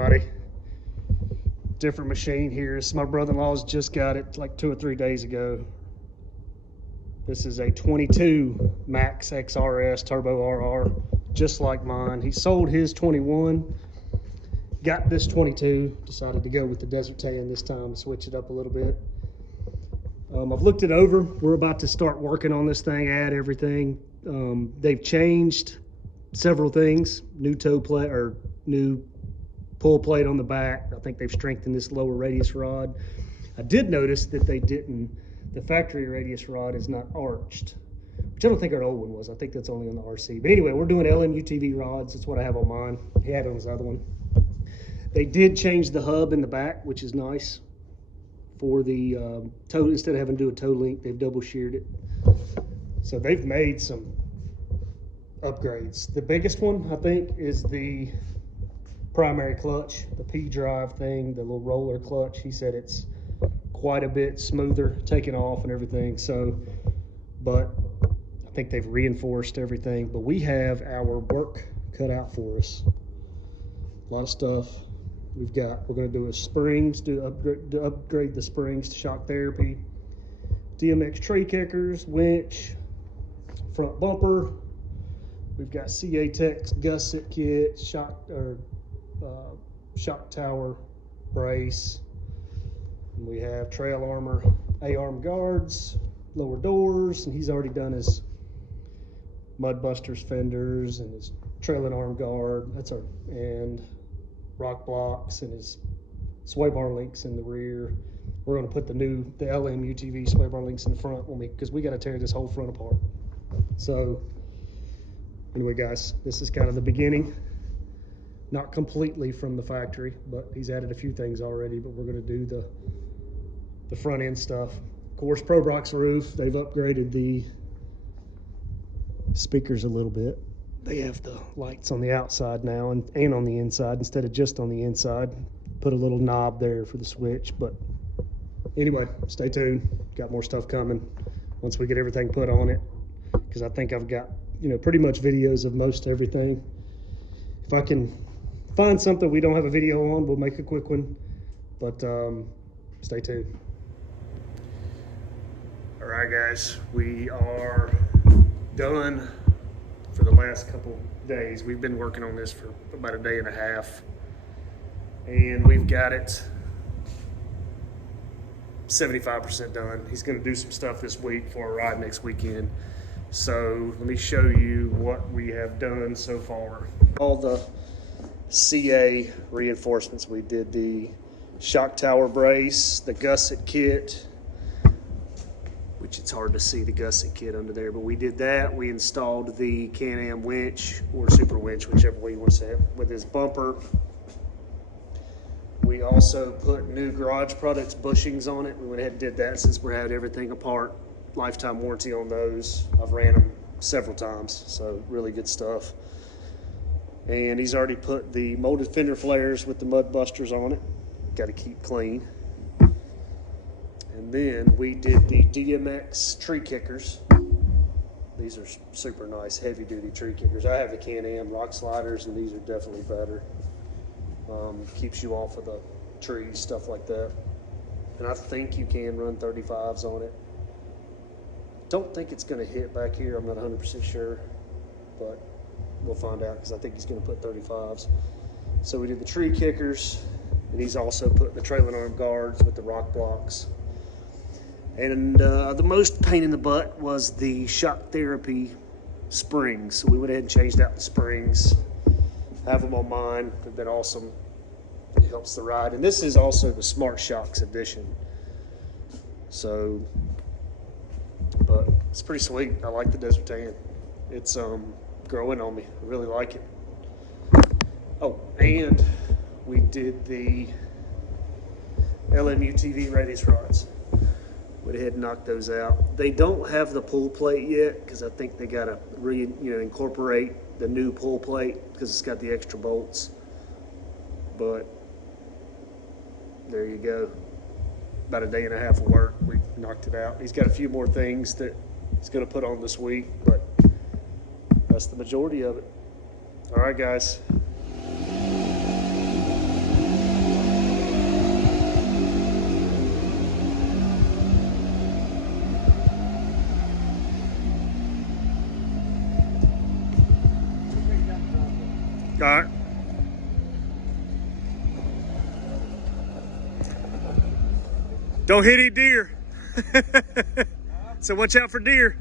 everybody. Different machine here. This, my brother-in-law's just got it like 2 or 3 days ago. This is a 22 Max XRS Turbo RR, just like mine. He sold his 21, got this 22, decided to go with the Desert Tan this time, switch it up a little bit. I've looked it over. We're about to start working on this thing, add everything. They've changed several things, new toe plate or new pull plate on the back. I think they've strengthened this lower radius rod. I did notice that they didn't, the factory radius rod is not arched, which I don't think our old one was. I think that's only on the RC. But anyway, we're doing LMUTV rods. That's what I have on mine. He had it on his other one. They did change the hub in the back, which is nice. For the toe, instead of having to do a toe link, they've double sheared it. So they've made some upgrades. The biggest one, I think, is the primary clutch, the P drive thing, the little roller clutch. He said it's quite a bit smoother taking off and everything. So, but I think they've reinforced everything. But we have our work cut out for us. A lot of stuff. We're going to do a springs, upgrade the springs to shock therapy, DMX tree kickers, winch, front bumper. We've got CA Tech's Gusset kit, shock tower brace. And we have trail armor, A-arm guards, lower doors, and he's already done his Mudbusters fenders and his trailing arm guard. And rock blocks and his sway bar links in the rear. We're going to put the LMUTV sway bar links in the front because we got to tear this whole front apart. So anyway, guys, this is kind of the beginning. Not completely from the factory, but he's added a few things already, but we're going to do the front end stuff. Of course, ProBrock's roof, they've upgraded the speakers a little bit. They have the lights on the outside now and on the inside instead of just on the inside. Put a little knob there for the switch. But anyway, stay tuned. Got more stuff coming once we get everything put on it. Because I think I've got, pretty much videos of most everything. If I can find something we don't have a video on, we'll make a quick one. But stay tuned. All right, guys, we are done. For the last couple days, we've been working on this for about a day and a half, and we've got it 75% done. He's going to do some stuff this week for a ride next weekend. So let me show you what we have done so far. All the CA reinforcements. We did the shock tower brace, the Gusset kit, which it's hard to see the Gusset kit under there, but we did that. We installed the Can-Am winch or super winch, whichever way you want to say it, with his bumper. We also put new garage products bushings on it. We went ahead and did that since we had everything apart. Lifetime warranty on those. I've ran them several times, so really good stuff. And he's already put the molded fender flares with the Mudbusters on it. Got to keep clean. And then we did the DMX tree kickers. These are super nice, heavy duty tree kickers. I have the Can-Am rock sliders, and these are definitely better. Keeps you off of the trees, stuff like that. And I think you can run 35s on it. Don't think it's going to hit back here. I'm not 100% sure, but we'll find out because I think he's going to put 35s. So we did the tree kickers, and he's also put the trailing arm guards with the rock blocks. And the most pain in the butt was the shock therapy springs. So we went ahead and changed out the springs. I have them on mine. They've been awesome. It helps the ride. And this is also the Smart Shocks edition. So, but it's pretty sweet. I like the Desert Tan. It's growing on me. I really like it. Oh, and we did the LMUTV radius rods. Went ahead and knocked those out. They don't have the pull plate yet because I think they got to incorporate the new pull plate because it's got the extra bolts. But there you go. About a day and a half of work. We knocked it out. He's got a few more things that he's going to put on this week, but that's the majority of it. All right, guys. All right. Don't hit any deer. So watch out for deer.